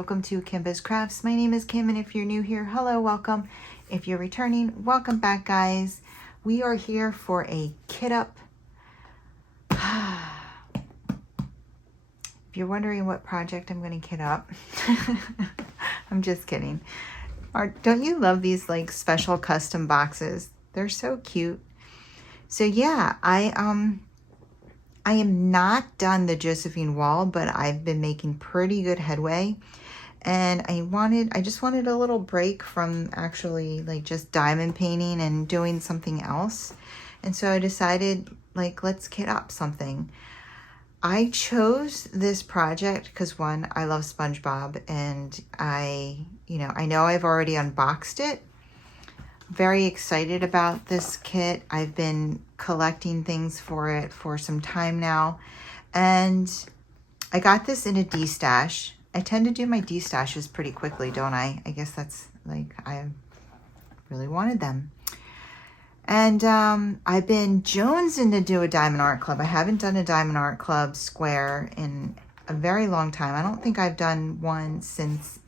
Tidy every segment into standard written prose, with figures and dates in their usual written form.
welcome to Kimbaskrafts. My name is Kim, and if you're new here, hello, welcome. If you're returning, welcome back, guys. We are here for a kit up. If you're wondering what project I'm going to kit up, I'm just kidding. Don't you love these like special custom boxes? They're so cute. So yeah, I am not done the Josephine wall, but I've been making pretty good headway. And I just wanted a little break from actually like just diamond painting and doing something else. And so I decided, like, let's kit up something. I chose this project because, one, I love SpongeBob, and I know I've already unboxed it. Very excited about this kit. I've been collecting things for it for some time now, and I got this in a D-stash. I tend to do my D-stashes pretty quickly, don't I? I guess that's like, I really wanted them. And I've been jonesing to do a Diamond Art Club. I haven't done a Diamond Art Club square in a very long time. I don't think I've done one since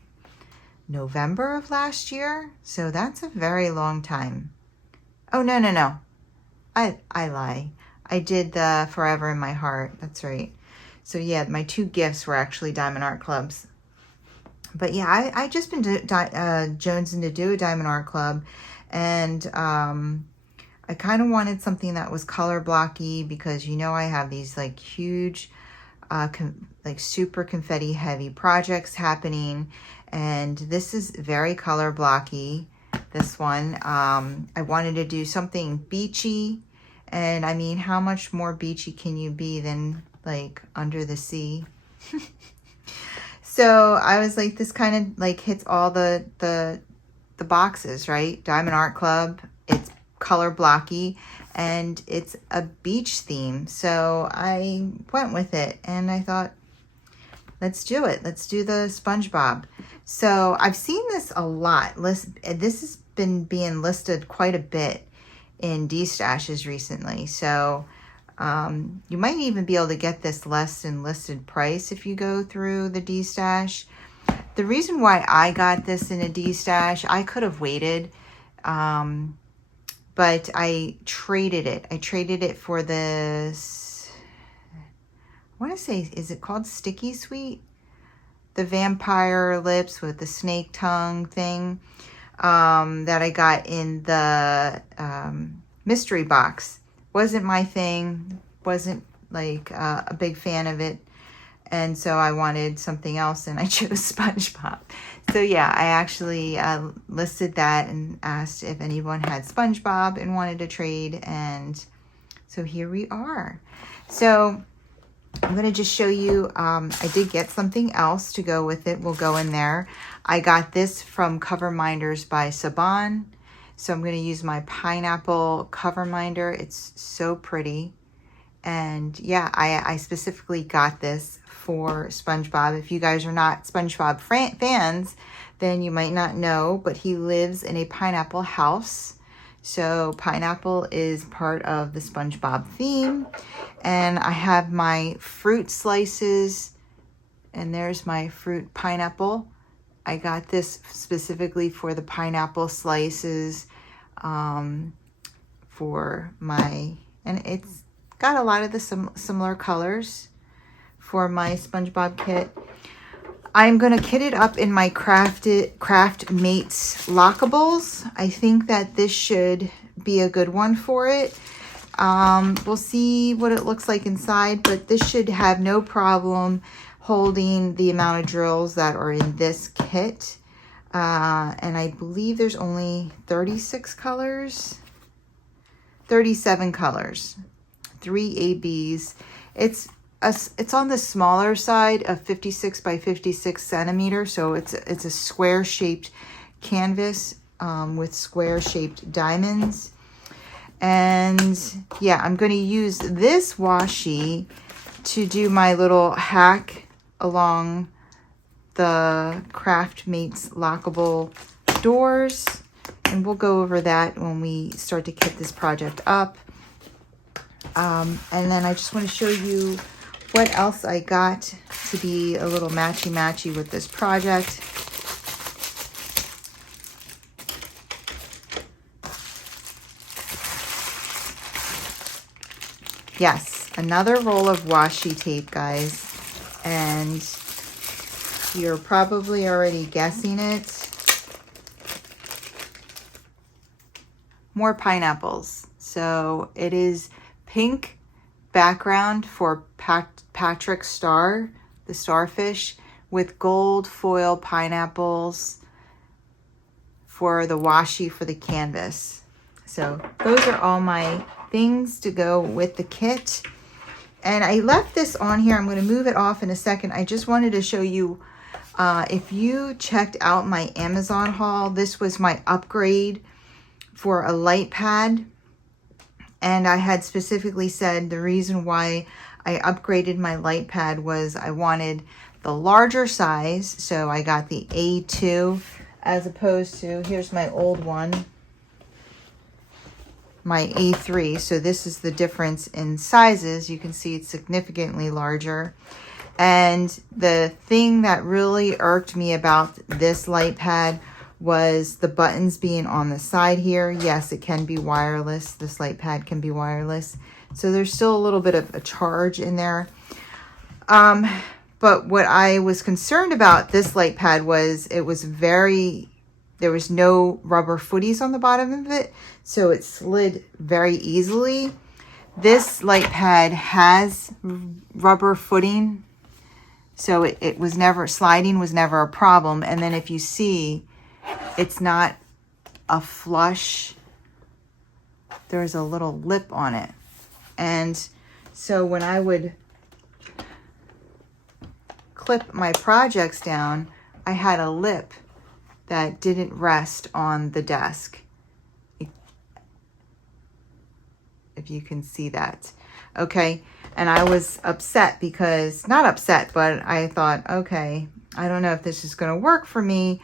November of last year. So that's a very long time. Oh, no. I lie. I did the Forever in My Heart. That's right. So yeah, my two gifts were actually Diamond Art Clubs. But yeah, I just been jonesing to do a Diamond Art Club. And I kind of wanted something that was color blocky because, you know, I have these like huge, like super confetti heavy projects happening. And this is very color blocky, this one. I wanted to do something beachy. And I mean, how much more beachy can you be than like Under the Sea? So I was like, this kind of like hits all the boxes, right? Diamond Art Club, it's color blocky, and it's a beach theme. So I went with it, and I thought, let's do it. Let's do the SpongeBob. So I've seen this a lot. This has been being listed quite a bit in D-stashes recently. So you might even be able to get this less than listed price if you go through the D-stash. The reason why I got this in a D-stash, I could have waited, but I traded it. I traded it for this, I want to say, is it called Sticky Sweet? The vampire lips with the snake tongue thing that I got in the mystery box. Wasn't my thing. Wasn't like a big fan of it. And so I wanted something else, and I chose SpongeBob. So yeah, I actually listed that and asked if anyone had SpongeBob and wanted to trade. And so here we are. So I'm going to just show you, I did get something else to go with it. We'll go in there. I got this from Coverminders by Siobhan. So I'm going to use my pineapple Coverminder. It's so pretty. And yeah, I specifically got this for SpongeBob. If you guys are not SpongeBob fans, then you might not know, but he lives in a pineapple house. So pineapple is part of the SpongeBob theme. And I have my fruit slices, and there's my fruit pineapple. I got this specifically for the pineapple slices for my, and it's got a lot of the similar colors for my SpongeBob kit. I'm going to kit it up in my Craft Mates lockables. I think that this should be a good one for it. We'll see what it looks like inside, but this should have no problem holding the amount of drills that are in this kit. And I believe there's only 37 colors, 3 ABs. It's on the smaller side of 56 by 56 centimeters. So it's a square shaped canvas with square shaped diamonds. And yeah, I'm going to use this washi to do my little hack along the Craft Mates lockable doors. And we'll go over that when we start to kit this project up. And then I just want to show you what else I got to be a little matchy-matchy with this project. Yes, another roll of washi tape, guys. And you're probably already guessing it. More pineapples. So it is pink background for Patrick's star, the starfish, with gold foil pineapples for the washi for the canvas. So those are all my things to go with the kit. And I left this on here. I'm going to move it off in a second. I just wanted to show you, if you checked out my Amazon haul, this was my upgrade for a light pad. And I had specifically said the reason why I upgraded my light pad was I wanted the larger size. So I got the A2 as opposed to, here's my old one, my A3. So this is the difference in sizes. You can see it's significantly larger. And the thing that really irked me about this light pad was the buttons being on the side here. Yes, it can be wireless. This light pad can be wireless. So there's still a little bit of a charge in there. But what I was concerned about this light pad was there was no rubber footies on the bottom of it. So it slid very easily. This light pad has rubber footing. So it was never, sliding was never a problem. And then if you see, it's not a flush. There's a little lip on it. And so when I would clip my projects down, I had a lip that didn't rest on the desk. If you can see that. Okay. And I was upset because, not upset, but I thought, okay, I don't know if this is going to work for me,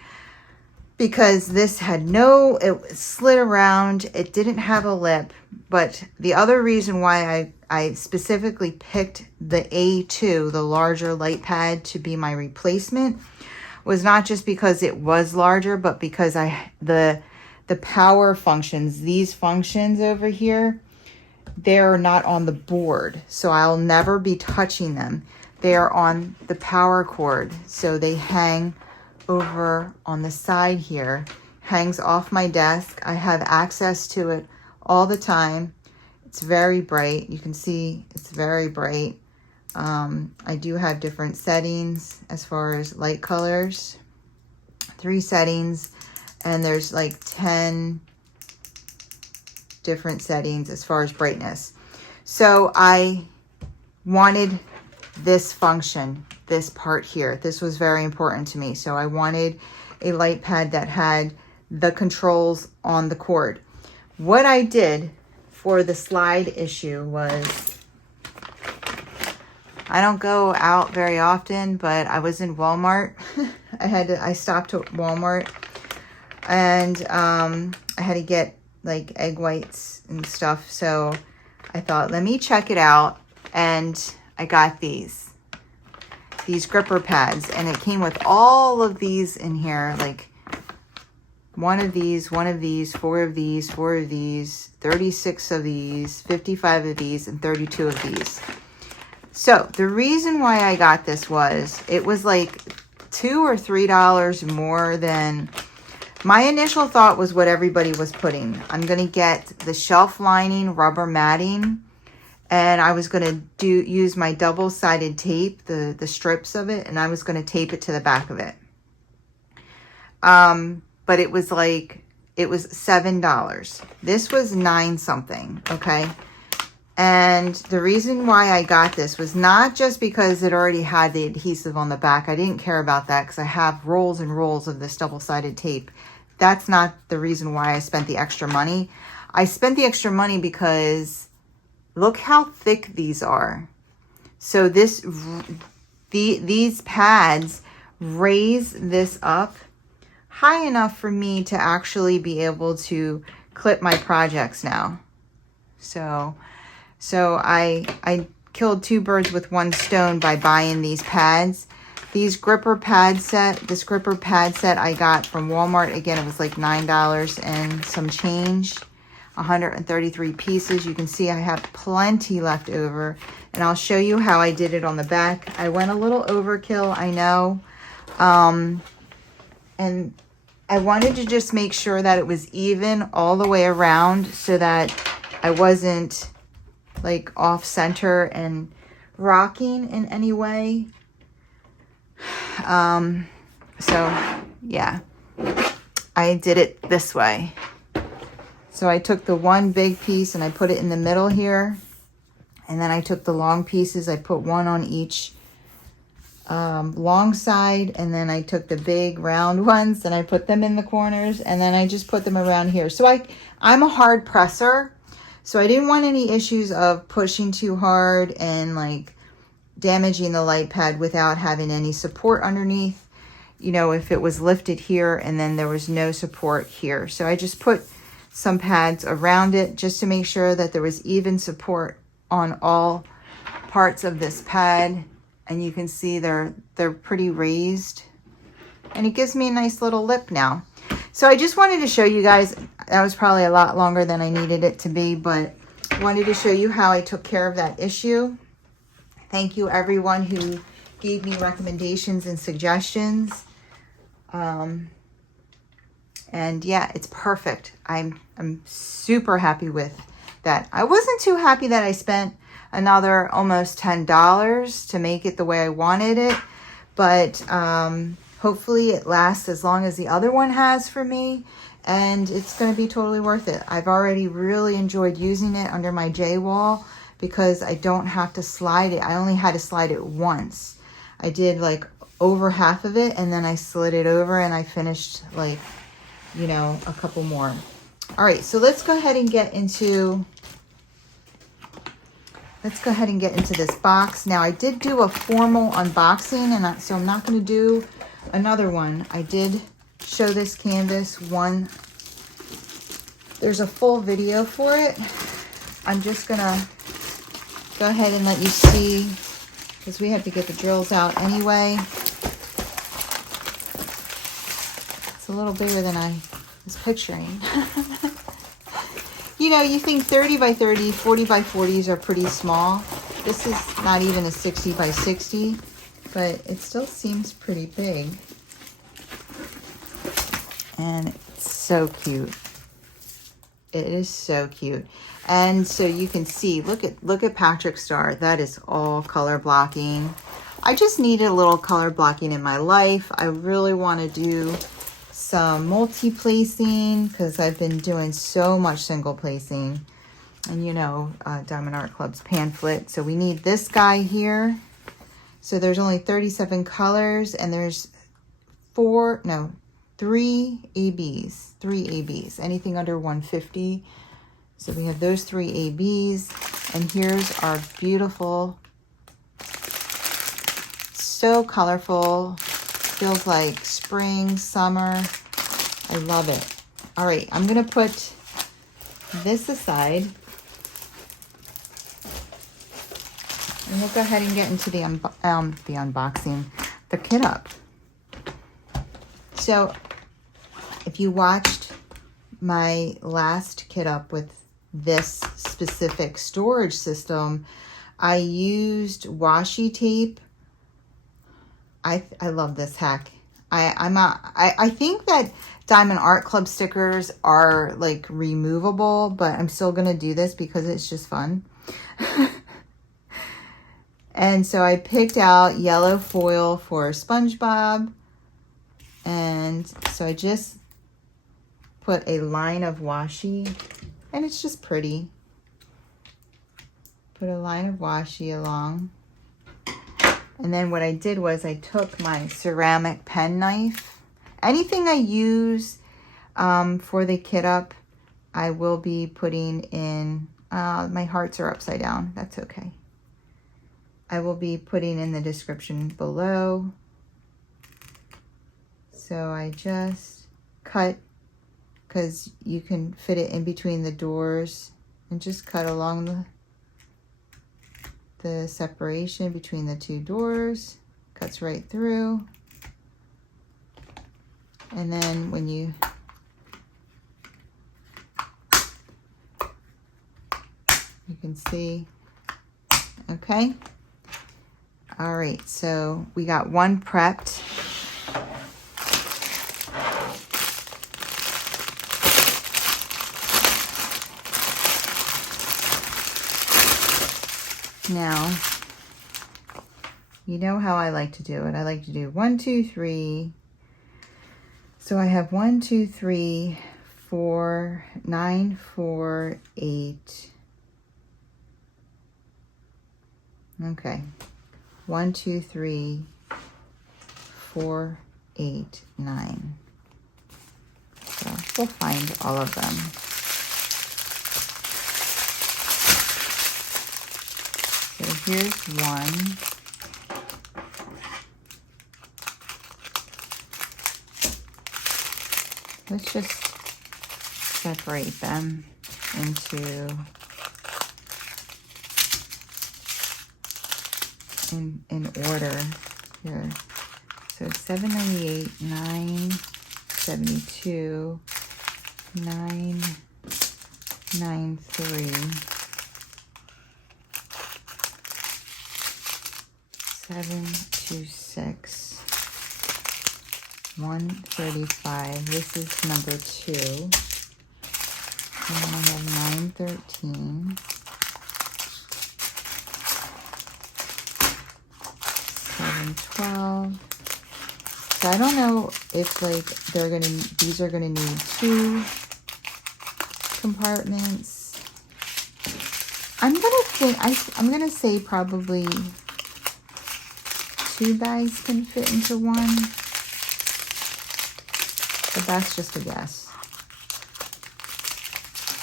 because this had it slid around. It didn't have a lip. But the other reason why I specifically picked the A2, the larger light pad, to be my replacement was not just because it was larger, but because the power functions, these functions over here, they're not on the board. So I'll never be touching them. They are on the power cord. So they hang over on the side here, hangs off my desk. I have access to it all the time. It's very bright. You can see it's very bright. I do have different settings as far as light colors, 3 settings, and there's like 10 different settings as far as brightness. So I wanted this function, this part here. This was very important to me. So I wanted a light pad that had the controls on the cord. What I did for the slide issue was, I don't go out very often, but I was in Walmart. I stopped at Walmart, and I had to get like egg whites and stuff. So I thought, let me check it out. And I got these gripper pads, and it came with all of these in here, like one of these, 4 of these, 4 of these, 36 of these, 55 of these, and 32 of these. So the reason why I got this was, it was like $2 or $3 more than my initial thought was what everybody was putting. I'm going to get the shelf lining rubber matting, and I was going to use my double-sided tape, the strips of it, and I was going to tape it to the back of it. But it was like, it was $7. This was 9 something, okay? And the reason why I got this was not just because it already had the adhesive on the back. I didn't care about that because I have rolls and rolls of this double-sided tape. That's not the reason why I spent the extra money. I spent the extra money because look how thick these are. So these pads raise this up high enough for me to actually be able to clip my projects now. So I killed two birds with one stone by buying these pads. This gripper pad set I got from Walmart. Again, it was like $9 and some change. 133 pieces. You can see I have plenty left over. And I'll show you how I did it on the back. I went a little overkill, I know. And I wanted to just make sure that it was even all the way around so that I wasn't like off center and rocking in any way. So yeah, I did it this way. So I took the one big piece and I put it in the middle here. And then I took the long pieces, I put one on each long side, and then I took the big round ones and I put them in the corners, and then I just put them around here. So I'm a hard presser, so I didn't want any issues of pushing too hard and like damaging the light pad without having any support underneath, you know, if it was lifted here and then there was no support here. So I just put some pads around it just to make sure that there was even support on all parts of this pad. And you can see they're pretty raised, and it gives me a nice little lip now. So I just wanted to show you guys, that was probably a lot longer than I needed it to be, but I wanted to show you how I took care of that issue. Thank you everyone who gave me recommendations and suggestions. And yeah, it's perfect. I'm super happy with that. I wasn't too happy that I spent another almost $10 to make it the way I wanted it, but hopefully it lasts as long as the other one has for me, and it's going to be totally worth it. I've already really enjoyed using it under my J wall because I don't have to slide it. I only had to slide it once. I did like over half of it, and then I slid it over and I finished like, you know, a couple more. All right, so let's go ahead and get into this box. Now I did do a formal unboxing, and so I'm not going to do another one. I did show this canvas one. There's a full video for it. I'm just going to go ahead and let you see, because we have to get the drills out anyway. It's a little bigger than I was picturing. You know, you think 30 by 30, 40 by 40s are pretty small. This is not even a 60 by 60, but it still seems pretty big. And it's so cute. It is so cute. And so you can see, look at Patrick's star. That is all color blocking. I just needed a little color blocking in my life. I really want to do some multi-placing because I've been doing so much single placing, and you know, Diamond Art Club's pamphlet. So we need this guy here. So there's only 37 colors, and there's 3 ABs, anything under 150. So we have those 3 ABs, and here's our beautiful, so colorful, feels like spring, summer. I love it. All right, I'm gonna put this aside, and we'll go ahead and get into the unboxing, the kit up. So if you watched my last kit up with this specific storage system, I used washi tape. I love this hack. I think that Diamond Art Club stickers are like removable, but I'm still gonna do this because it's just fun. And so I picked out yellow foil for SpongeBob, and so I just put a line of washi, and it's just pretty. Put a line of washi along. And then what I did was I took my ceramic pen knife. Anything I use for the kit up, I will be putting in, my hearts are upside down. That's okay. I will be putting in the description below. So I just cut, because you can fit it in between the doors, and just cut along the separation between the two doors, cuts right through. And then when you can see, okay. All right, so we got one prepped. Now, you know how I like to do it. I like to do 1, 2, 3. So I have 1, 2, 3, 4, 9, 4, 8. Okay. 1, 2, 3, 4, 8, 9. So we'll find all of them. So here's one. Let's just separate them into in order here. So 798, 972, 993, 726, 135. This is number 2. And then I have 913. 712. So I don't know if like these are gonna need 2 compartments. I'm gonna say probably 2 bags can fit into one, but that's just a guess.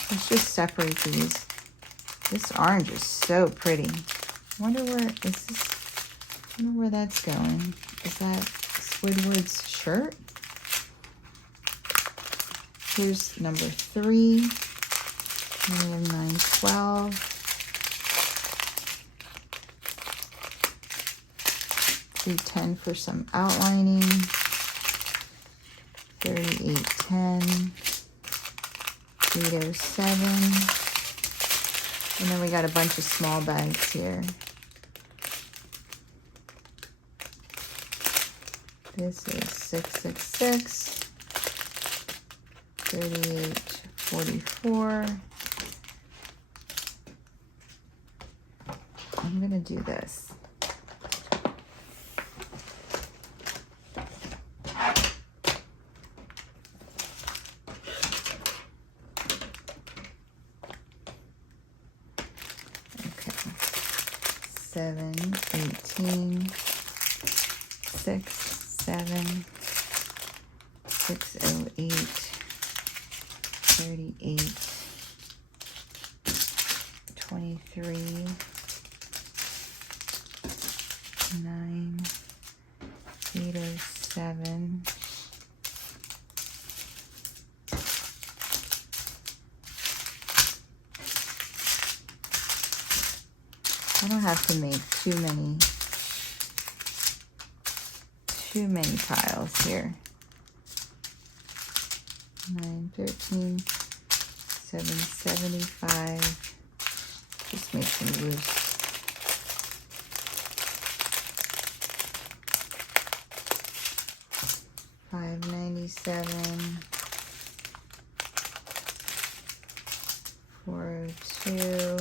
Let's just separate these. This orange is so pretty. I wonder where is this? I don't know where that's going. Is that Squidward's shirt? Here's number 3. And we have 912. 310 for some outlining. 3810. 807. And then we got a bunch of small bags here. This is 666, 3844. I'm gonna do this. Okay, 7, 18, 6, 7, 608, 38, 23, 9, 807, I don't have to make too many piles here. 913, 775. Just make them loose. 597, 402,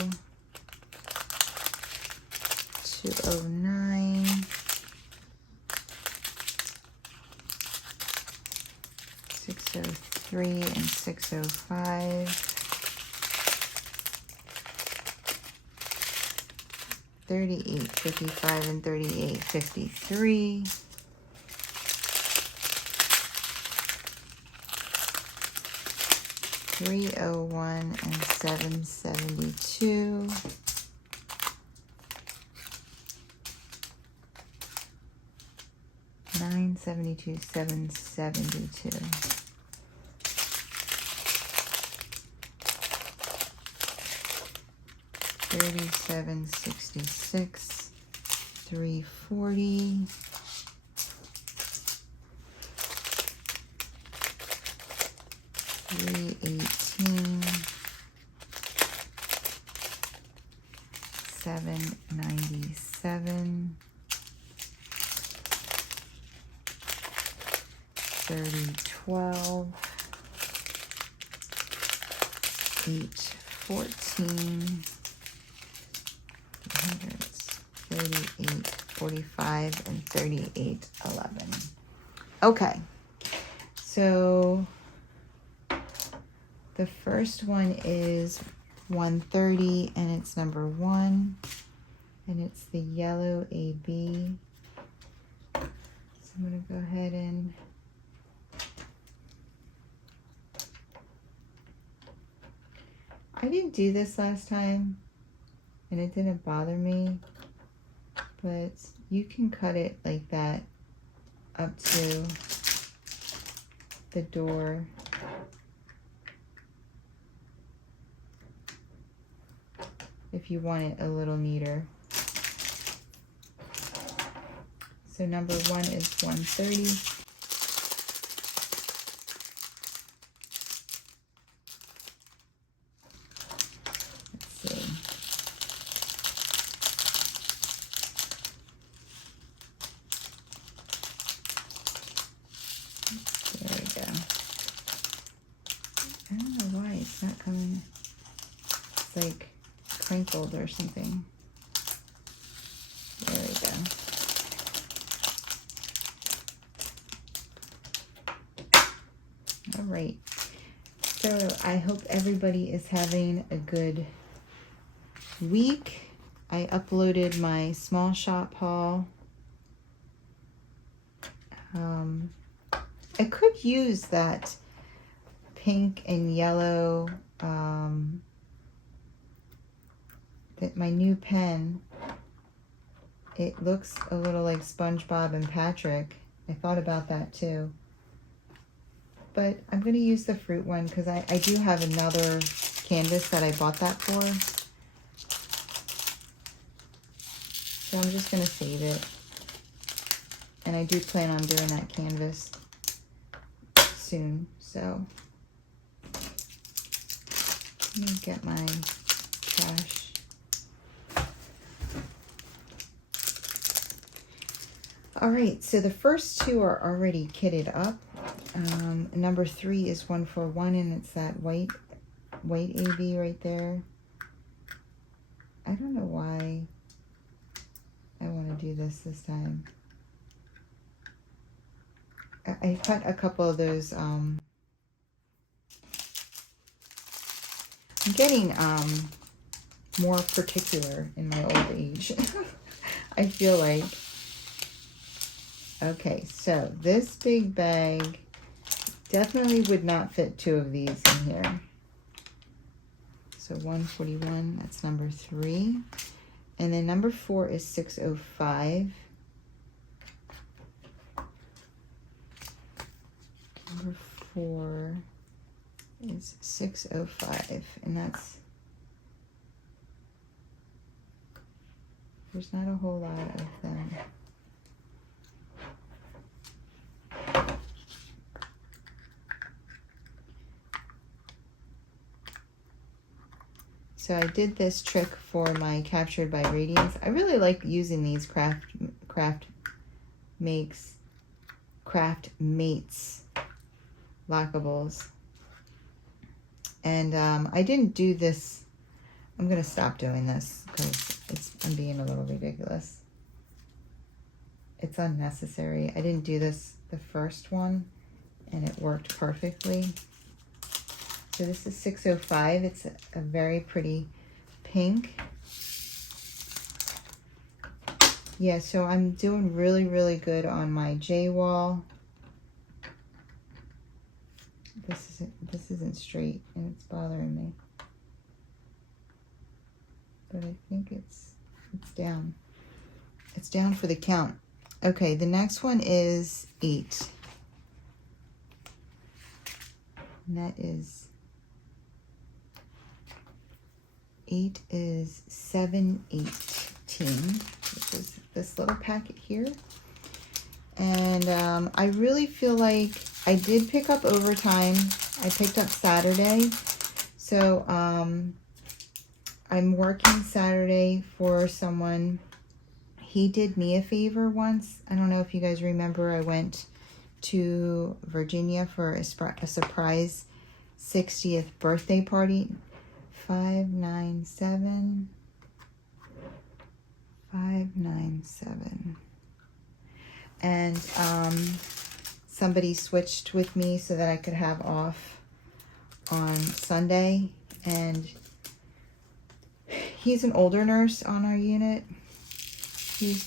209. 603 and 605. 3855 and 3853. 301 and 772. 972, 772. 37.66, 340, 318, 797, 3012, 814, 3845, and 3811. Okay, so the first one is 130, and it's number 1, and it's the yellow AB. So I'm going to go ahead and I didn't do this last time, and it didn't bother me, but you can cut it like that up to the door. If you want it a little neater. So number 1 is 130. Let's see. There we go. I don't know why it's not coming. It's like crinkled or something. There we go. All right. So I hope everybody is having a good week. I uploaded my small shop haul. I could use that pink and yellow that my new pen. It looks a little like SpongeBob and Patrick. I thought about that too. But I'm going to use the fruit one because I do have another canvas that I bought that for. So I'm just going to save it. And I do plan on doing that canvas soon. So let me get my trash. All right, so the first two are already kitted up. Number 3 is 141, and it's that white AB right there. I don't know why I want to do this time. I cut a couple of those. I'm getting more particular in my old age. I feel like. Okay, so this big bag definitely would not fit 2 of these in here. So 141, that's number 3. And then number 4 is 605. Number 4 is 605, and there's not a whole lot of them. So I did this trick for my Captured by Radiance. I really like using these Craft Mates lockables. And I didn't do this. I'm going to stop doing this because I'm being a little ridiculous. It's unnecessary. I didn't do this the first one, and it worked perfectly. So this is 605. It's a very pretty pink. Yeah, so I'm doing really, really good on my J wall. This isn't straight, and it's bothering me. But I think it's down. It's down for the count. Okay, the next one is 8. And that is 8 is 7/18, which is this little packet here. And I really feel like I did pick up overtime. I picked up Saturday. So I'm working Saturday for someone. He did me a favor once. I don't know if you guys remember, I went to Virginia for a surprise 60th birthday party. 597. And somebody switched with me so that I could have off on Sunday. And he's an older nurse on our unit. He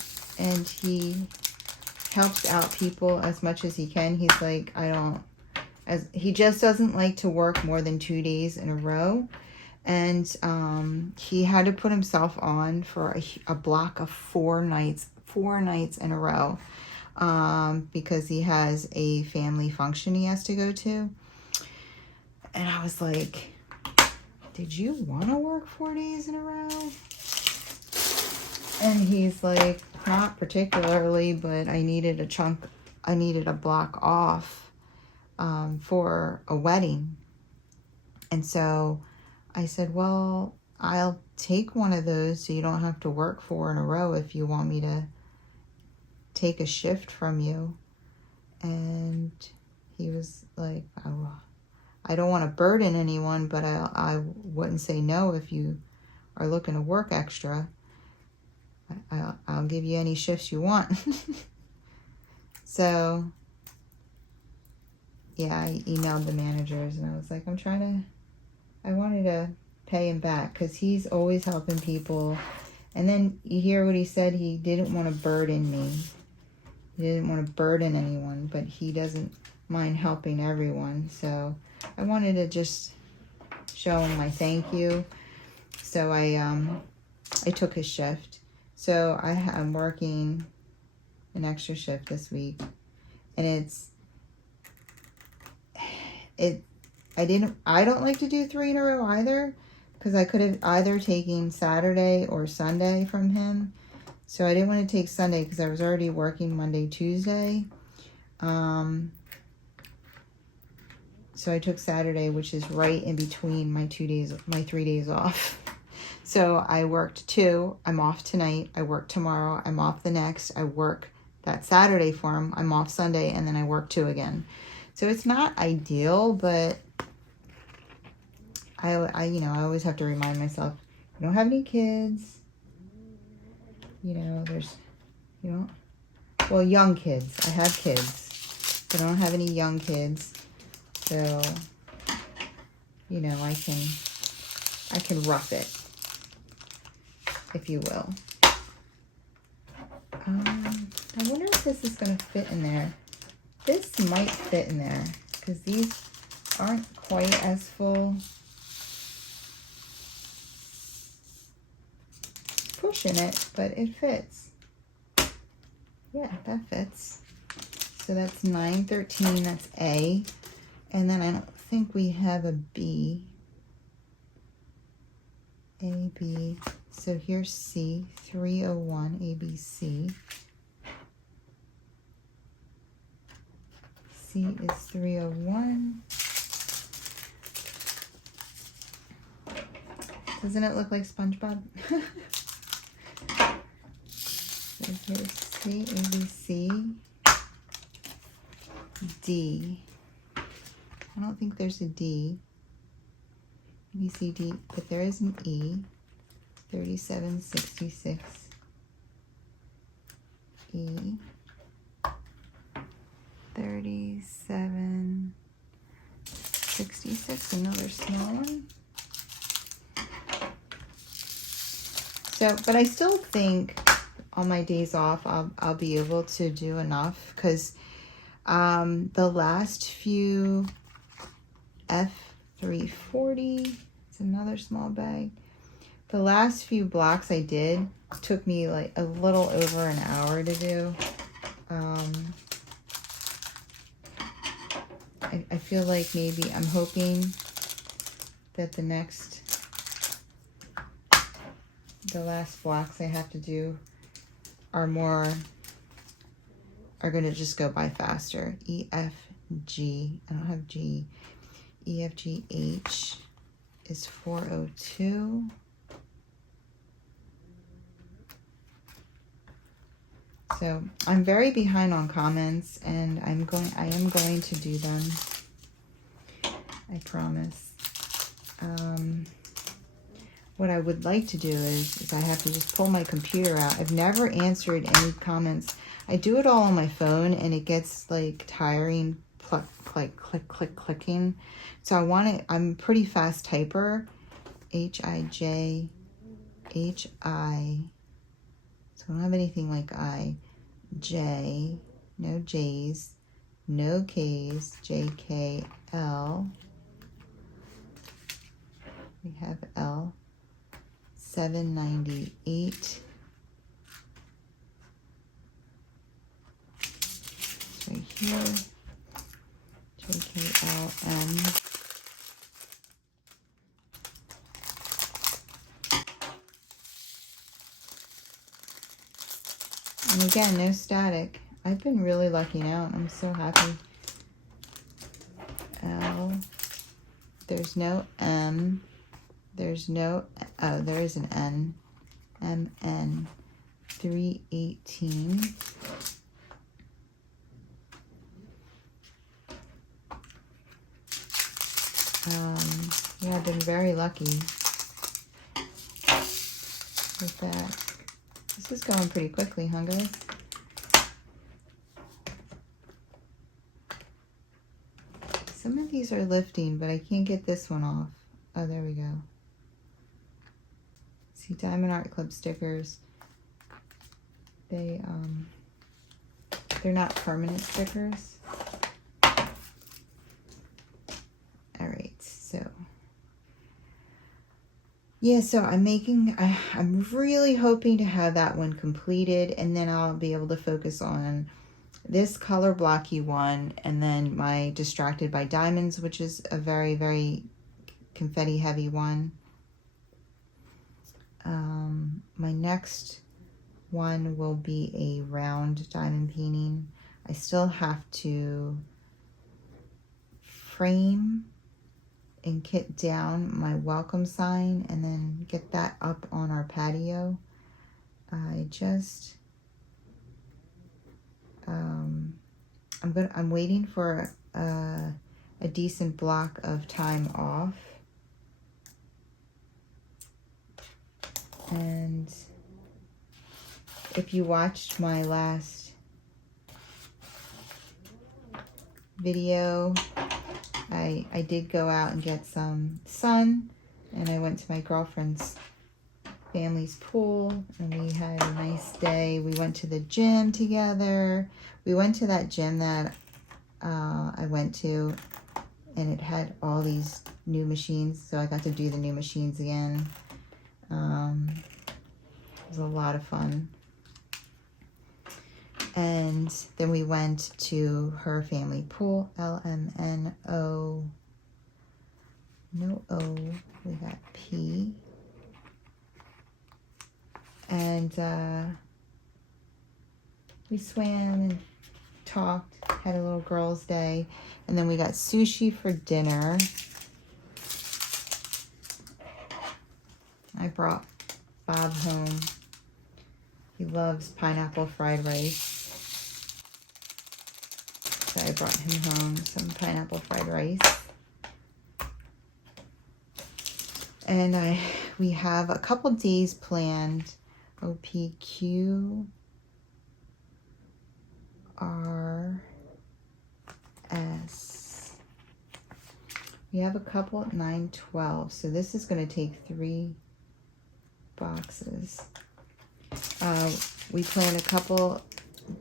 helps out people as much as he can. He's like, he just doesn't like to work more than 2 days in a row. And he had to put himself on for a block of 4 nights in a row, because he has a family function he has to go to. And I was like, did you want to work 4 days in a row? And he's like, not particularly, but I needed a block off for a wedding. And so I said, well, I'll take one of those so you don't have to work 4 in a row if you want me to take a shift from you. And he was like, oh, I don't want to burden anyone, but I wouldn't say no if you are looking to work extra. I'll give you any shifts you want. So, yeah, I emailed the managers and I was like, I wanted to pay him back because he's always helping people. And then you hear what he said. He didn't want to burden me. He didn't want to burden anyone, but he doesn't mind helping everyone. So I wanted to just show him my thank you. So I took his shift. So I'm working an extra shift this week, and I don't like to do 3 in a row either, because I could have either taken Saturday or Sunday from him. So I didn't want to take Sunday because I was already working Monday, Tuesday. So I took Saturday, which is right in between my 3 days off. So I worked 2. I'm off tonight. I work tomorrow. I'm off the next. I work that Saturday for him. I'm off Sunday, and then I work 2 again. So it's not ideal, but I always have to remind myself, I don't have any kids. Young kids. I have kids, but I don't have any young kids. So, I can rough it, if you will. I wonder if this is going to fit in there. This might fit in there because these aren't quite as full. Pushing it, but it fits. Yeah, that fits. So that's 913, that's A. And then I don't think we have a B. A, B. So here's C, 301, A, B, C. C is 301. Doesn't it look like SpongeBob? So here's C, A, B, C, D. I don't think there's a D. A, B, C, D, but there is an E. 3766. E. 3766, another small one. So, but I still think on my days off, I'll be able to do enough, because the last few F340, it's another small bag. The last few blocks I did took me like a little over an hour to do. I feel like maybe I'm hoping that the next the last blocks I have to do are going to just go by faster. E, F, G. I don't have G. E, F, G, H is 402. So I'm very behind on comments, and I am going to do them. I promise. What I would like to do is I have to just pull my computer out. I've never answered any comments. I do it all on my phone, and it gets like tiring, clicking. So I want it. I'm a pretty fast typer. H-I-J, H-I. So I don't have anything like I. J, no J's, no K's, J-K-L. We have L. 798. It's right here. J-K-L-M. And again, no static. I've been really lucking out. I'm so happy. L. There's no M. There's no, oh, there is an N. M-N. 318. Yeah, I've been very lucky with that. This is going pretty quickly, huh, guys? Some of these are lifting, but I can't get this one off. Oh, there we go. See, Diamond Art Club stickers. They're not permanent stickers. All right, so. Yeah, so I'm really hoping to have that one completed, and then I'll be able to focus on this color blocky one, and then my Distracted by Diamonds, which is a very, very confetti heavy one. My next one will be a round diamond painting. I still have to frame and kit down my welcome sign and then get that up on our patio. I'm waiting for a decent block of time off. And if you watched my last video, I did go out and get some sun, and I went to my girlfriend's family's pool, and we had a nice day. We went to the gym together. We went to that gym that I went to, and it had all these new machines, so I got to do the new machines again. It was a lot of fun. And then we went to her family pool, L-M-N-O, no O, we got P. And we swam and talked, had a little girls' day, and then we got sushi for dinner. I brought Bob home. He loves pineapple fried rice. So I brought him home some pineapple fried rice. And we have a couple days planned. O-P-Q-R-S. We have a couple at 9/12. So this is going to take 3 boxes. We plan a couple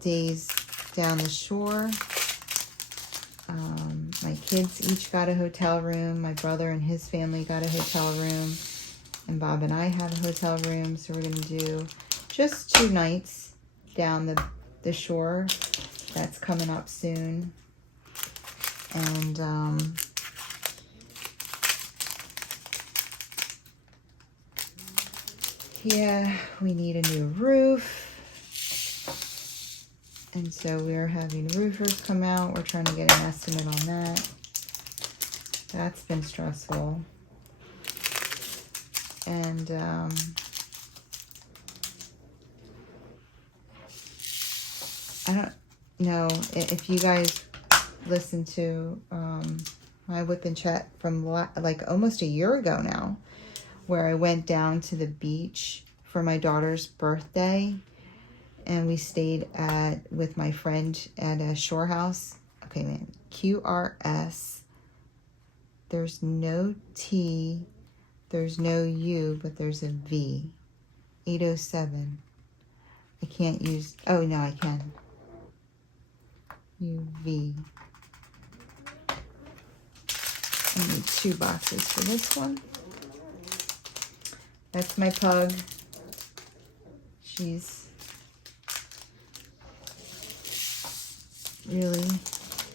days down the shore. My kids each got a hotel room. My brother and his family got a hotel room. And Bob and I have a hotel room. So we're going to do just 2 nights down the shore. That's coming up soon. And yeah, we need a new roof. And so we're having roofers come out. We're trying to get an estimate on that. That's been stressful. And I don't know if you guys listen to my whip and chat from like almost a year ago now, where I went down to the beach for my daughter's birthday, and we stayed with my friend at a shore house. Okay, man, QRS. There's no T, there's no U, but there's a V. 807. I can't use, oh no, I can. UV. I need 2 boxes for this one. That's my pug. She's really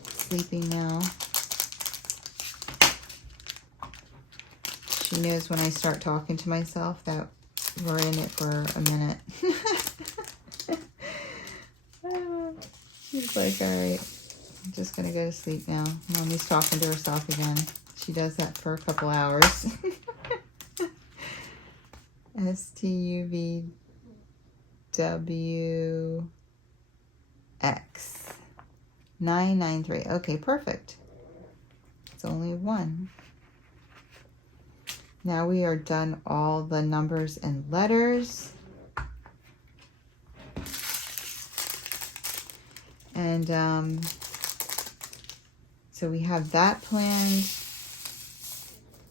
sleeping now. She knows when I start talking to myself that we're in it for a minute. She's like, all right, I'm just going to go to sleep now. Mommy's talking to herself again. She does that for a couple hours. STUVWX 993. Okay, perfect. It's only 1. Now we are done all the numbers and letters. And so we have that planned.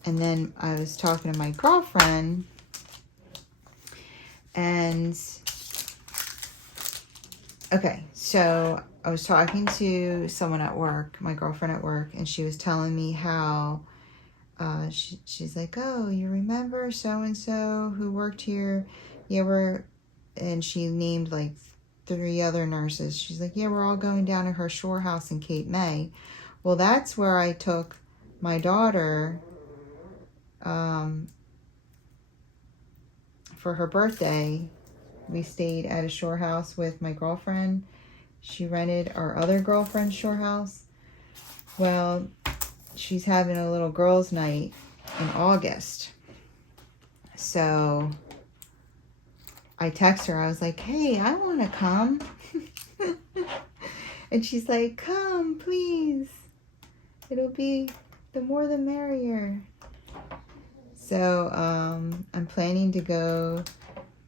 And then I was talking to my girlfriend, and okay, so I was talking to someone at work, my girlfriend at work, and she was telling me how she's like, oh, you remember so-and-so who worked here? Yeah, and she named like 3 other nurses. She's like, yeah, we're all going down to her shore house in Cape May. Well, that's where I took my daughter for her birthday. We stayed at a shore house with my girlfriend. She rented our other girlfriend's shore house. Well, she's having a little girls' night in August. So I text her. I was like, hey, I want to come. And she's like, come, please. It'll be the more the merrier. So I'm planning to go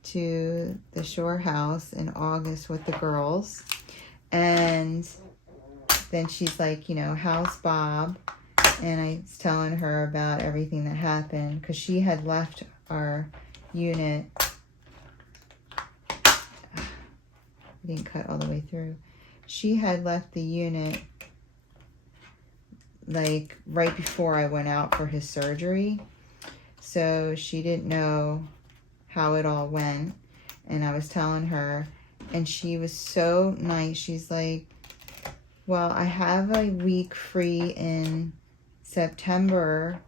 to the shore house in August with the girls. And then she's like, you know, how's Bob? And I was telling her about everything that happened, because she had left our unit. I didn't cut all the way through. She had left the unit like right before I went out for his surgery. So she didn't know how it all went. And I was telling her, and she was so nice. She's like, well, I have a week free in September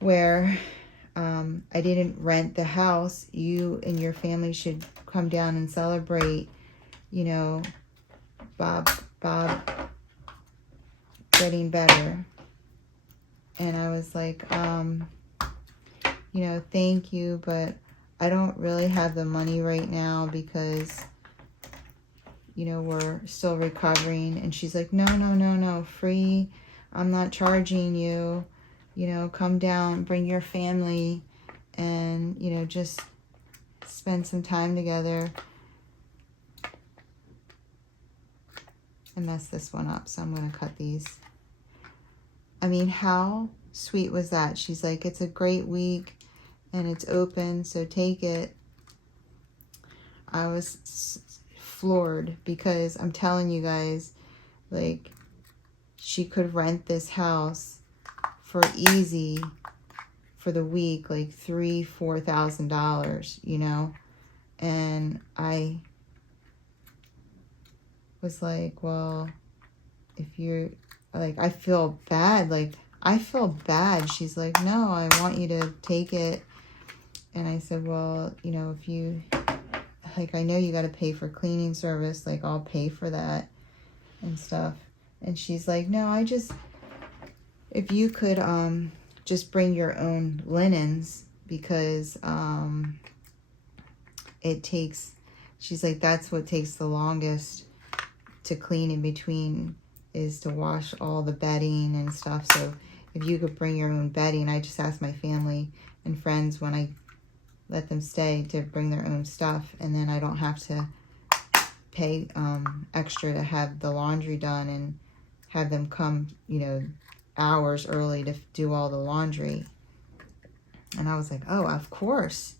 where I didn't rent the house. You and your family should come down and celebrate, you know, Bob getting better. And I was like, you know, thank you, but I don't really have the money right now because, you know, we're still recovering. And she's like, no, free. I'm not charging you. You know, come down, bring your family, and, you know, just spend some time together. I messed this one up, so I'm going to cut these. I mean, how sweet was that? She's like, it's a great week and it's open, so take it. I was floored because I'm telling you guys, like, she could rent this house for easy for the week, like $3,000-$4,000, you know? And I was like, well, if you're like, I feel bad. Like, I feel bad. She's like, no, I want you to take it. And I said, well, you know, if you, like, I know you got to pay for cleaning service. Like, I'll pay for that and stuff. And she's like, no, if you could just bring your own linens, because it takes, she's like, that's what takes the longest to clean in between, is to wash all the bedding and stuff. So if you could bring your own bedding, I just asked my family and friends when I let them stay to bring their own stuff, and then I don't have to pay extra to have the laundry done and have them come, you know, hours early to do all the laundry. And I was like, oh, of course.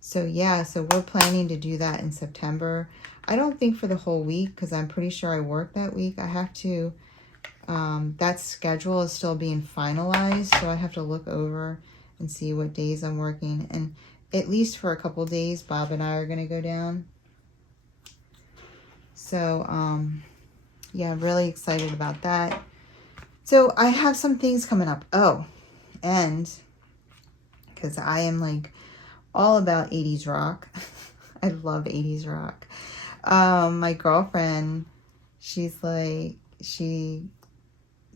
So yeah, so we're planning to do that in September. I don't think for the whole week, because I'm pretty sure I work that week. I have to, that schedule is still being finalized, so I have to look over and see what days I'm working. And at least for a couple days, Bob and I are going to go down. So, yeah, I'm really excited about that. So I have some things coming up. Oh, and because I am like all about 80s rock. I love 80s rock. My girlfriend, she's like, she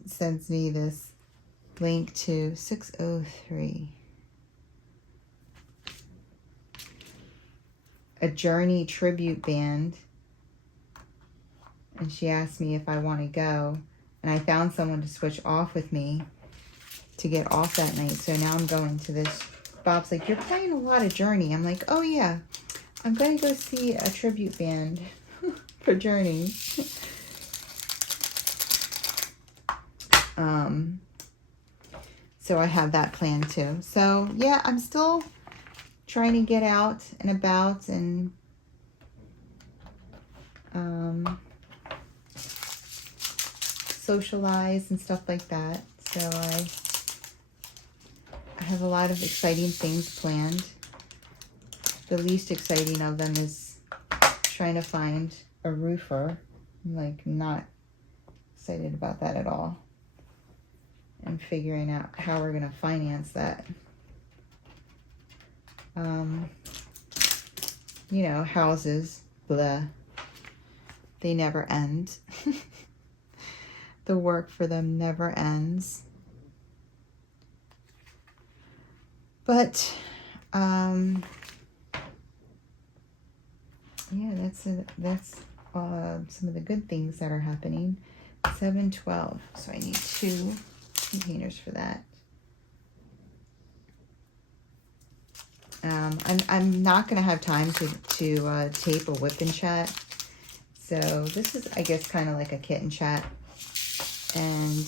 sends me this link to 603. A Journey tribute band. And she asked me if I want to go. And I found someone to switch off with me to get off that night. So now I'm going to this. Bob's like, you're playing a lot of Journey. I'm like, oh yeah, I'm going to go see a tribute band for Journey. So I have that planned too. So yeah, I'm still trying to get out and about and socialize and stuff like that. So I have a lot of exciting things planned. The least exciting of them is trying to find a roofer. I'm like not excited about that at all. And figuring out how we're going to finance that. You know, houses, blah. They never end. The work for them never ends. But, yeah, that's some of the good things that are happening. 712. So I need 2 containers for that. I'm not going to have time to tape a whip and chat. So this is, I guess, kind of like a kitten chat. And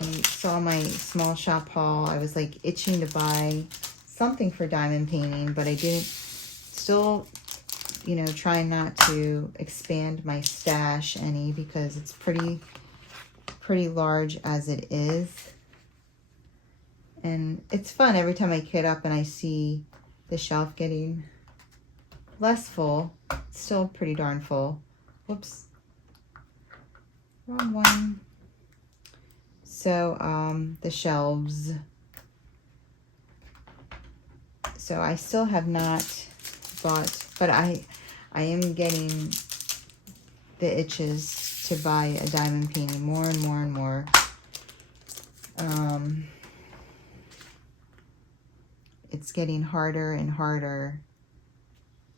you saw my small shop haul. I was like itching to buy something for diamond painting, but I didn't. Still, you know, trying not to expand my stash any because it's pretty large as it is. And it's fun every time I get up and I see the shelf getting less full. It's still pretty darn full. Whoops. Wrong one. So, the shelves. So I still have not bought, but I am getting the itches to buy a diamond painting more and more and more. It's getting harder and harder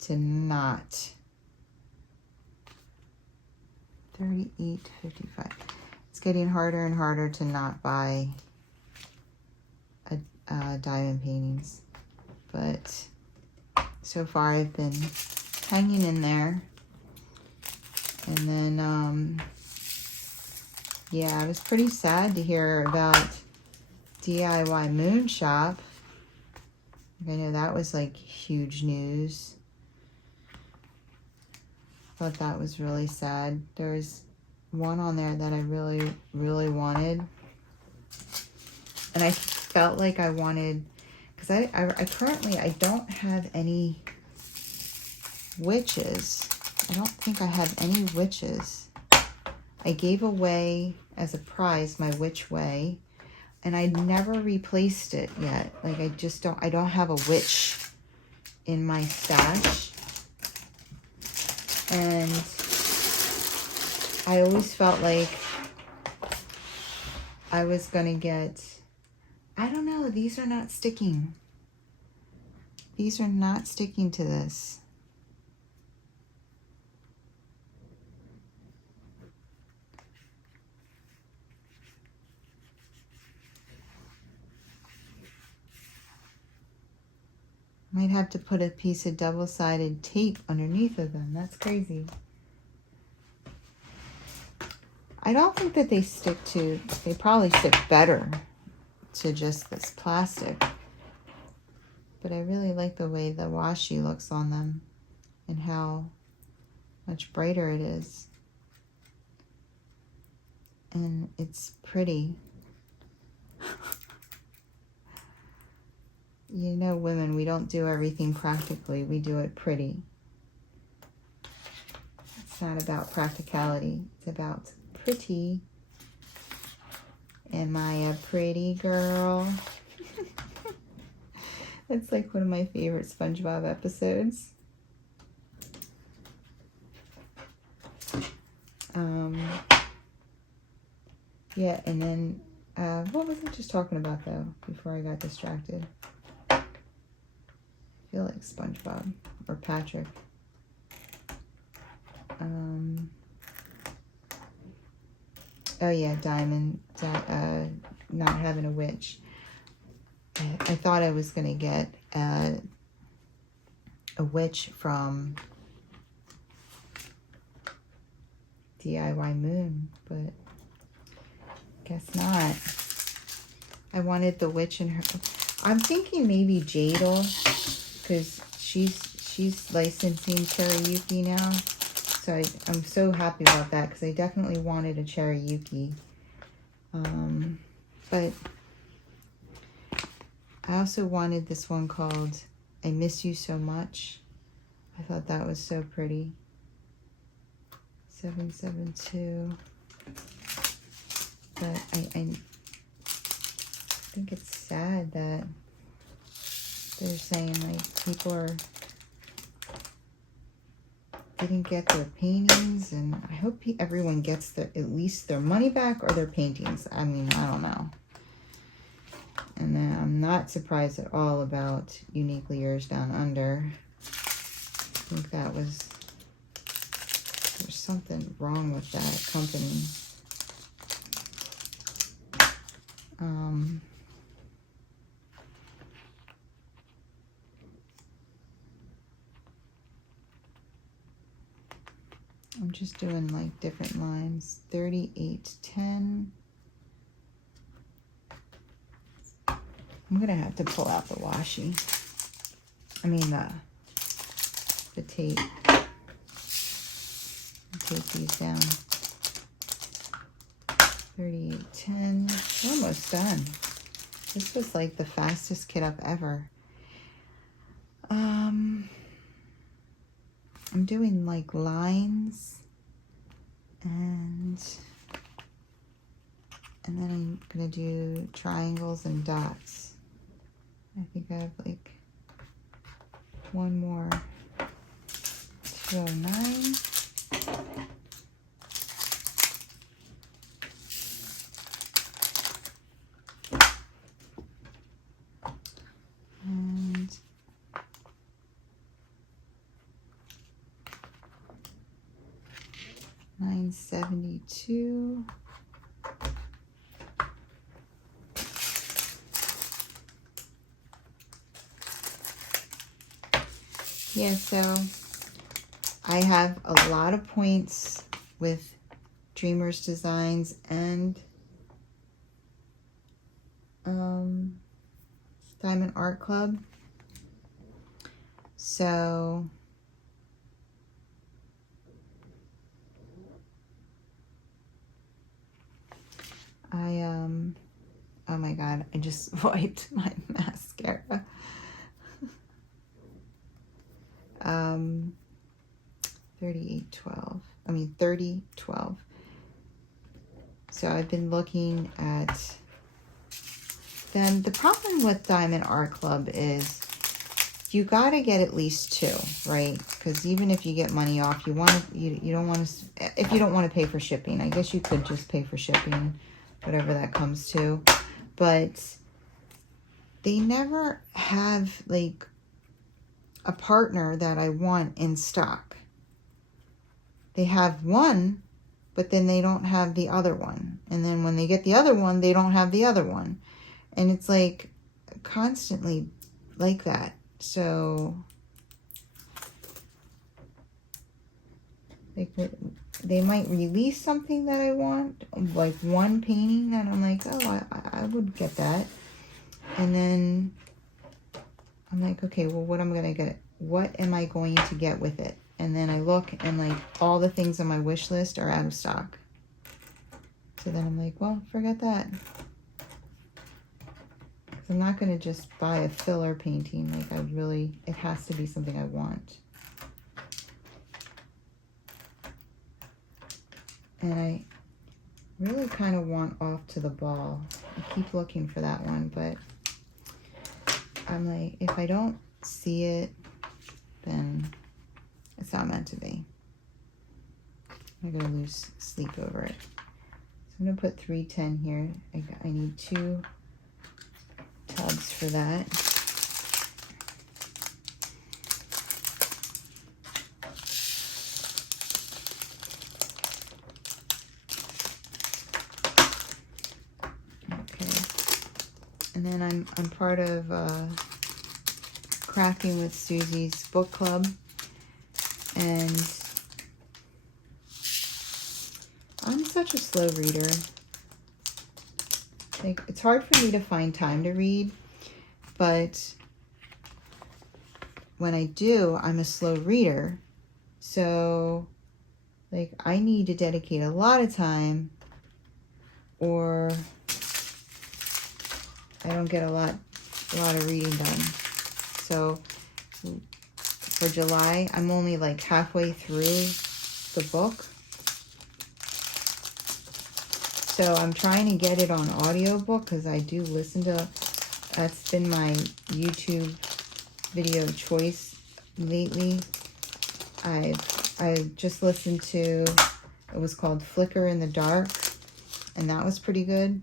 to not. 38.55. It's getting harder and harder to not buy diamond paintings. But so far I've been hanging in there. And then, yeah, I was pretty sad to hear about DIY Moon Shop. I know that was like huge news. Thought that was really sad. There's one on there that I really, really wanted. And I felt like I wanted, because I currently, I don't have any witches. I don't think I have any witches. I gave away as a prize my witch way, And I never replaced it yet. Like I don't have a witch in my stash. And I always felt like I was gonna get, I don't know, these are not sticking. These are not sticking to this. Might have to put a piece of double-sided tape underneath of them. That's crazy. I don't think that they stick to, they probably stick better to just this plastic. But I really like the way the washi looks on them and how much brighter it is. And it's pretty. You know, women, we don't do everything practically. We do it pretty. It's not about practicality. It's about pretty. Am I a pretty girl? It's like one of my favorite SpongeBob episodes. Yeah, and then, what was I just talking about, though, before I got distracted? I feel like SpongeBob or Patrick. Oh yeah, Diamond, not having a witch. I thought I was gonna get a witch from DIY Moon, but guess not. I wanted the witch in her. I'm thinking maybe Jadel, because she's licensing Cherryuki now. So I'm so happy about that, because I definitely wanted a Cherryuki. But I also wanted this one called I Miss You So Much. I thought that was so pretty. 772. But I think it's sad that they're saying like people didn't get their paintings, and I hope everyone gets at least their money back or their paintings. I mean, I don't know. And then I'm not surprised at all about Uniquely Yours Down Under. I think that was, there's something wrong with that company. I'm just doing like different lines. 3810. I'm gonna have to pull out the washi. I mean the tape. Take these down. 3810. We're almost done. This was like the fastest kit up ever. I'm doing like lines and then I'm gonna do triangles and dots. I think I have like one more. 209. And 972. Yeah, so I have a lot of points with Dreamers Designs and Diamond Art Club. So oh my god, I just wiped my mascara. 3812. I mean 3012. So I've been looking at then the problem with Diamond Art Club is you got to get at least 2, right? Because even if you get money off, you don't want to, if you don't want to pay for shipping, I guess you could just pay for shipping, whatever that comes to. But they never have like a partner that I want in stock. They have one, but then they don't have the other one. And then when they get the other one, they don't have the other one. And it's like constantly like that. So like they might release something that I want, like one painting that I'm like, oh, I would get that. And then I'm like, okay, well, what am I going to get? What am I going to get with it? And then I look and like all the things on my wish list are out of stock. So then I'm like, well, forget that. I'm not going to just buy a filler painting. Like it has to be something I want. And I really kind of want Off to the Ball. I keep looking for that one, but I'm like, if I don't see it, then it's not meant to be. I'm going to lose sleep over it. So I'm going to put 310 here. I need 2 tubs for that. Okay. And then I'm part of Crafting with Susie's book club, and I'm such a slow reader. Like, it's hard for me to find time to read, but when I do, I'm a slow reader. So, like, I need to dedicate a lot of time, or I don't get a lot of reading done. So, for July, I'm only like halfway through the book. So I'm trying to get it on audiobook because I do listen to, that's been my YouTube video of choice lately. I just listened to, it was called Flicker in the Dark, and that was pretty good.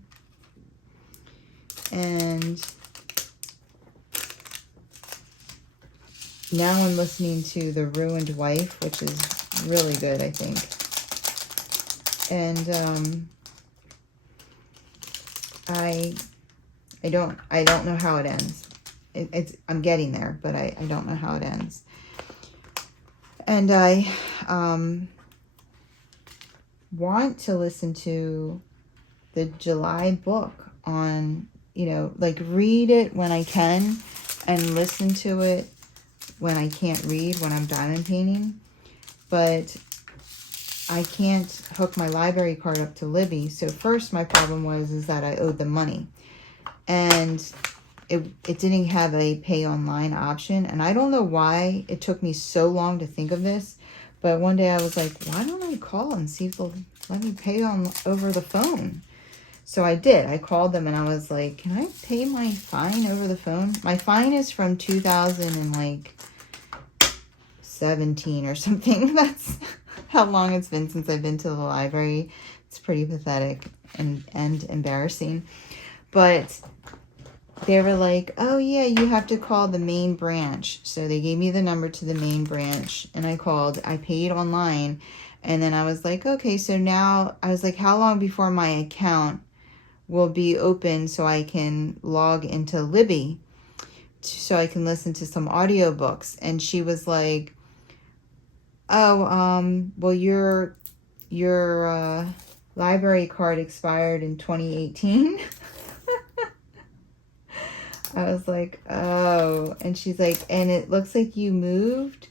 And now I'm listening to The Ruined Wife, which is really good, I think. And I don't know how it ends. I'm getting there, but I don't know how it ends. And I want to listen to the July book on, like read it when I can and listen to it when I can't read, when I'm diamond painting. But I can't hook my library card up to Libby. So first my problem is that I owed them money. And it didn't have a pay online option. And I don't know why it took me so long to think of this. But one day I was like, why don't I call and see if they'll let me pay over the phone? So I did. I called them and I was like, can I pay my fine over the phone? My fine is from 2017 or something. That's how long it's been since I've been to the library. It's pretty pathetic and embarrassing. But they were like, oh yeah, you have to call the main branch. So they gave me the number to the main branch and I called. I paid online. And then I was like, okay, so now I was like, how long before my account will be open so I can log into Libby so I can listen to some audiobooks? And she was like, oh, well, your library card expired in 2018. I was like, oh. And she's like, and it looks like you moved,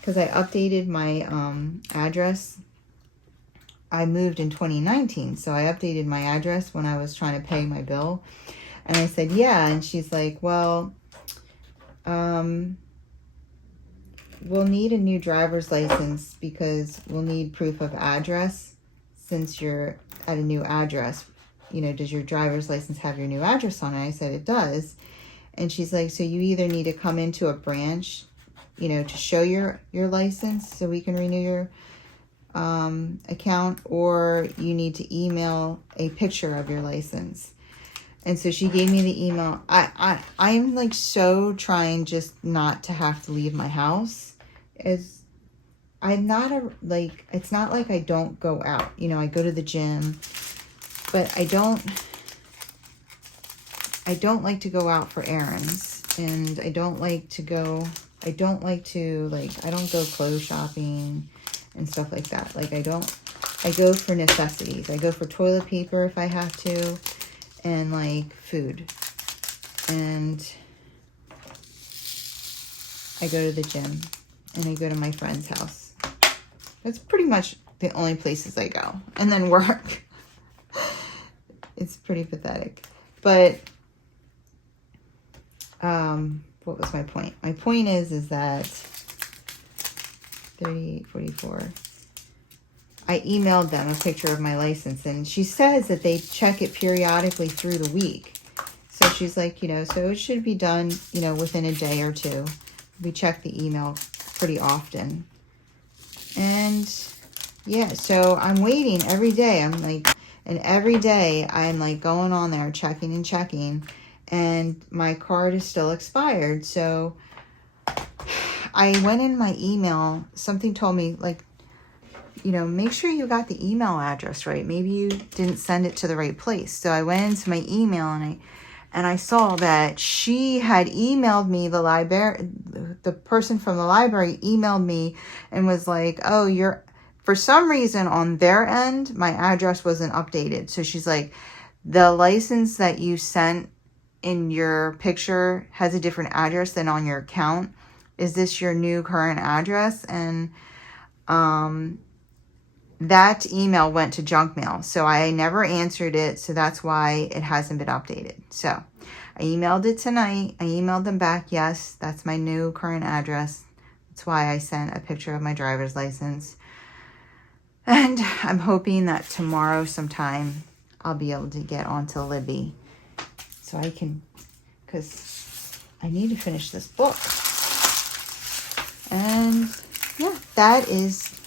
because I updated my address. I moved in 2019, so I updated my address when I was trying to pay my bill. And I said, yeah. And she's like, well, we'll need a new driver's license because we'll need proof of address since you're at a new address. you know, does your driver's license have your new address on it? I said, it does. And she's like, so you either need to come into a branch, you know, to show your license so we can renew your account, or you need to email a picture of your license. And so she gave me the email. I'm like so trying just not to have to leave my house. I'm not it's not like I don't go out. You know, I go to the gym, but I don't like to go out for errands, and I don't go clothes shopping and stuff like that. Like I go for necessities. I go for toilet paper if I have to, and like food. And I go to the gym, and I go to my friend's house. That's pretty much the only places I go. And then work. It's pretty pathetic. But what was my point? My point is that 3844. I emailed them a picture of my license, and she says that they check it periodically through the week. So she's like, you know, so it should be done, you know, within a day or two. We check the email pretty often. And yeah, so I'm waiting every day. And every day I'm like going on there checking and checking, and my card is still expired. So I went in my email. Something told me, like, you know, make sure you got the email address right. Maybe you didn't send it to the right place. So I went into my email, and I saw that she had emailed me, the person from the library emailed me and was like, oh, for some reason on their end, my address wasn't updated. So she's like, the license that you sent in your picture has a different address than on your account. Is this your new current address? And that email went to junk mail. So I never answered it. So that's why it hasn't been updated. So I emailed it tonight. I emailed them back. Yes, that's my new current address. That's why I sent a picture of my driver's license. And I'm hoping that tomorrow sometime I'll be able to get onto Libby. So I can, because I need to finish this book. And yeah, that's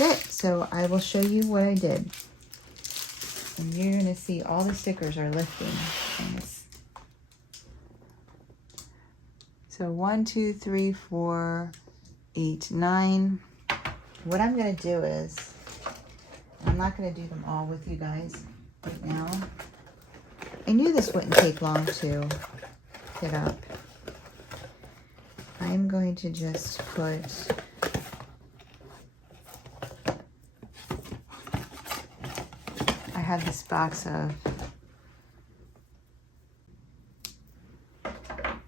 it. So I will show you what I did. And you're going to see all the stickers are lifting on this. So 1, 2, 3, 4, 8, 9. What I'm going to do is, I'm not going to do them all with you guys right now. I knew this wouldn't take long to get up. I'm going to just put I have this box of, I'm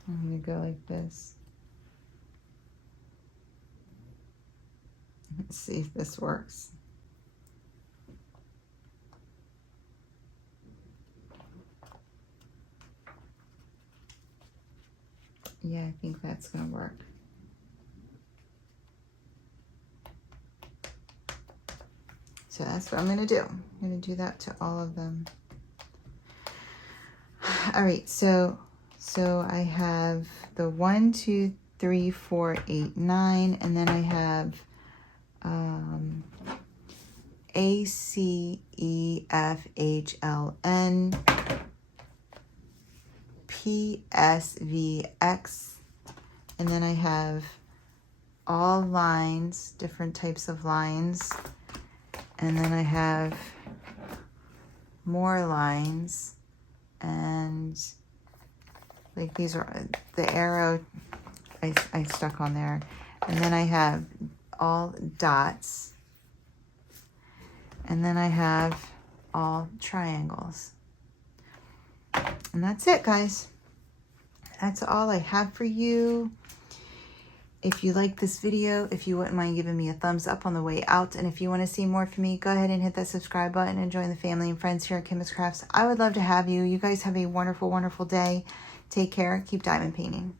going to go like this. Let's see if this works. Yeah, I think that's going to work. So that's what I'm going to do. I'm going to do that to all of them. All right, so I have the 1, 2, 3, 4, 8, 9, and then I have A, C, E, F, H, L, N, P, S, V, X, and then I have all lines, different types of lines, and then I have more lines, and like these are the arrow I stuck on there, and then I have all dots, and then I have all triangles. And that's it, guys. That's all I have for you. If you like this video, if you wouldn't mind giving me a thumbs up on the way out, and if you want to see more from me, go ahead and hit that subscribe button and join the family and friends here at Kimbaskrafts. I would love to have you. You guys have a wonderful, wonderful day. Take care. Keep diamond painting.